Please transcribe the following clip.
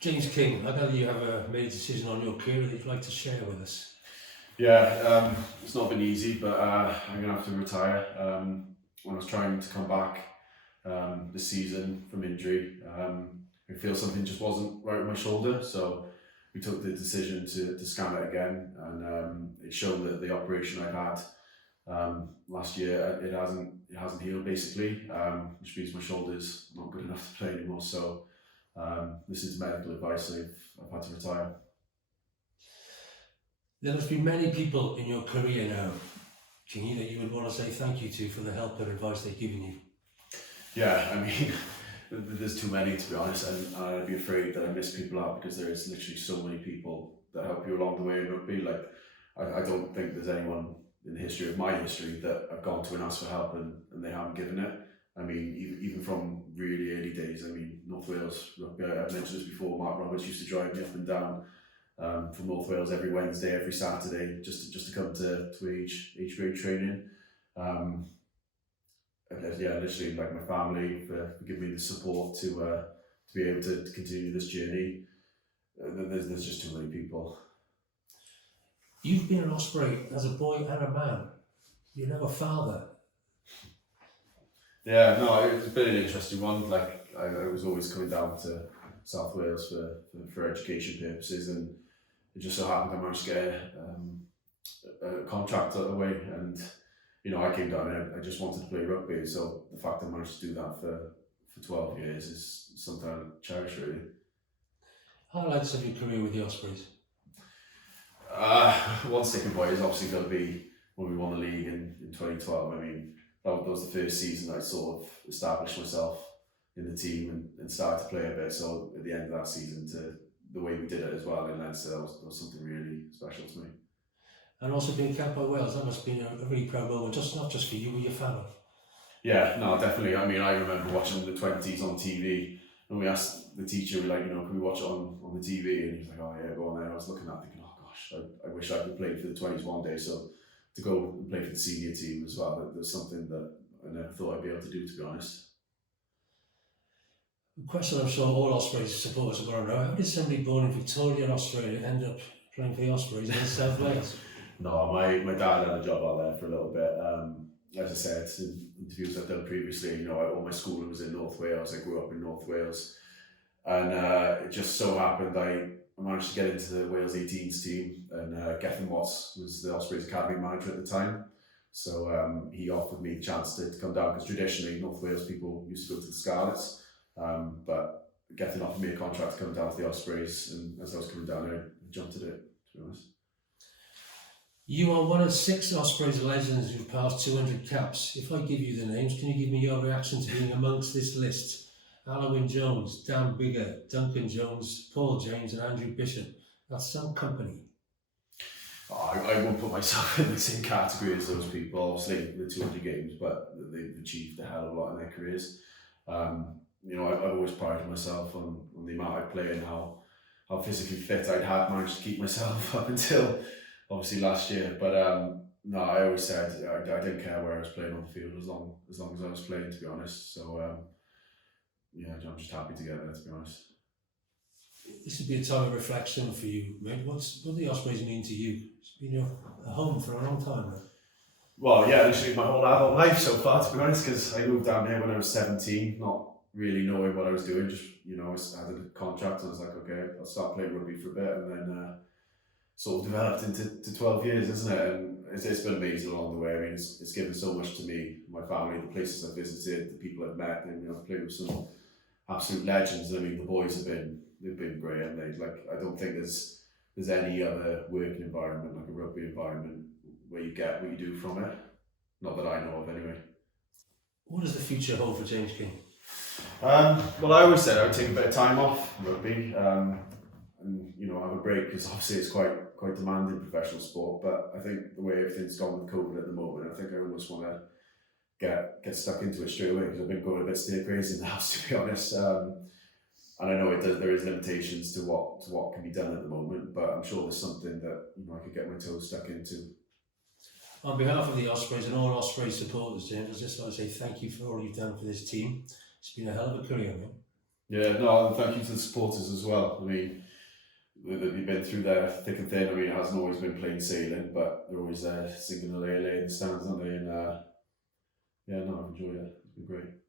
James King, I gather you have made a decision on your career that you'd like to share with us. Yeah, it's not been easy, but I'm gonna have to retire. When I was trying to come back this season from injury, I feel something just wasn't right with my shoulder, so we took the decision to scan it again, and it showed that the operation I had last year it hasn't healed basically, which means my shoulder's not good enough to play anymore. So this is medical advice. I've had to retire. There must be many people in your career now, Kingy, that you would want to say thank you to for the help and advice they've given you. Yeah, I mean, there's too many to be honest, and I'd be afraid that I miss people out because there is literally so many people that help you along the way in rugby. Like, I don't think there's anyone in the history of my history that I've gone to and asked for help and they haven't given it. I mean, even from really early days. I mean, North Wales rugby. I've mentioned this before. Mark Roberts used to drive me up and down from North Wales every Wednesday, every Saturday, just to come to age grade training. Yeah, literally like my family for giving me the support to be able to continue this journey. There's just too many people. You've been an Osprey as a boy and a man. You're now a father. Yeah, no, it's been an interesting one. Like I was always coming down to South Wales for education purposes, and it just so happened I managed to get a contract away, and I came down and I just wanted to play rugby. So the fact I managed to do that for 12 years is something I cherish really. Highlights of your career with the Ospreys? One sticking point is obviously going to be when we won the league in 2012. I mean, that was the first season I sort of established myself in the team and started to play a bit. So at the end of that season, to the way we did it as well in Leinster, that was something really special to me. And also being capped by Wales, that must have been a really proud moment, not just for you, but your family. Yeah, no, definitely. I mean, I remember watching the 20s on TV, and we asked the teacher, like, can we watch it on the TV? And he was like, oh yeah, go on there. I was looking at it thinking, oh gosh, I wish I could play for the 20s one day. So to go and play for the senior team as well, that was something that I never thought I'd be able to do, to be honest. A question I'm sure all Ospreys supporters are going to know: how did somebody born in Victoria, Australia, end up playing for the Ospreys in South Wales? No, my dad had a job out there for a little bit. As I said in interviews I've done previously, all my schooling was in North Wales. I grew up in North Wales, and it just so happened I managed to get into the Wales 18s team, and Gethin Watts was the Ospreys academy manager at the time. So he offered me the chance to come down, because traditionally North Wales people used to go to the Scarlets, but Gethin offered me a contract to come down to the Ospreys, and as I was coming down, I jumped at it, to be honest. You are one of 6 Ospreys legends who've passed 200 caps. If I give you the names, can you give me your reaction to being amongst this list? Alwyn Jones, Dan Biggar, Duncan Jones, Paul James and Andrew Bishop. That's some company. I won't put myself in the same category as those people, obviously the 200 games, but they've achieved a hell of a lot in their careers. I've always prided myself on the amount I play and how physically fit I'd had managed to keep myself up until obviously last year. But no, I always said I didn't care where I was playing on the field as long as I was playing, to be honest. So yeah, I'm just happy to get there, to be honest. This would be a time of reflection for you, mate. What do the Ospreys mean to you? It's been a home for a long time now. Well, yeah, literally my whole adult life so far, to be honest, because I moved down here when I was 17, not really knowing what I was doing. Just, I had a contract and I was like, okay, I'll start playing rugby for a bit, and then sort of developed into 12 years, isn't it? And it's been amazing along the way. I mean, it's given so much to me, my family, the places I've visited, the people I've met, and I've played with some absolute legends. I mean, the boys they've been great, and I don't think there's any other working environment, like a rugby environment, where you get what you do from it. Not that I know of, anyway. What does the future hold for James King? Well, I always said I would take a bit of time off rugby, and have a break, because obviously it's quite demanding professional sport. But I think the way everything's gone with COVID at the moment, I think I almost want to get stuck into it straight away, because I've been going a bit stir crazy in the house, to be honest. And I know there is limitations to what can be done at the moment, but I'm sure there's something that I could get my toes stuck into. On behalf of the Ospreys and all Ospreys supporters, James, I just want to say thank you for all you've done for this team. It's been a hell of a career, man. Yeah, no, and thank you to the supporters as well. I mean, they've been through their thick and thin. I mean, it hasn't always been plain sailing, but they're always singing the lay in the stands, aren't they? And yeah, no, I've enjoyed it. It's been great.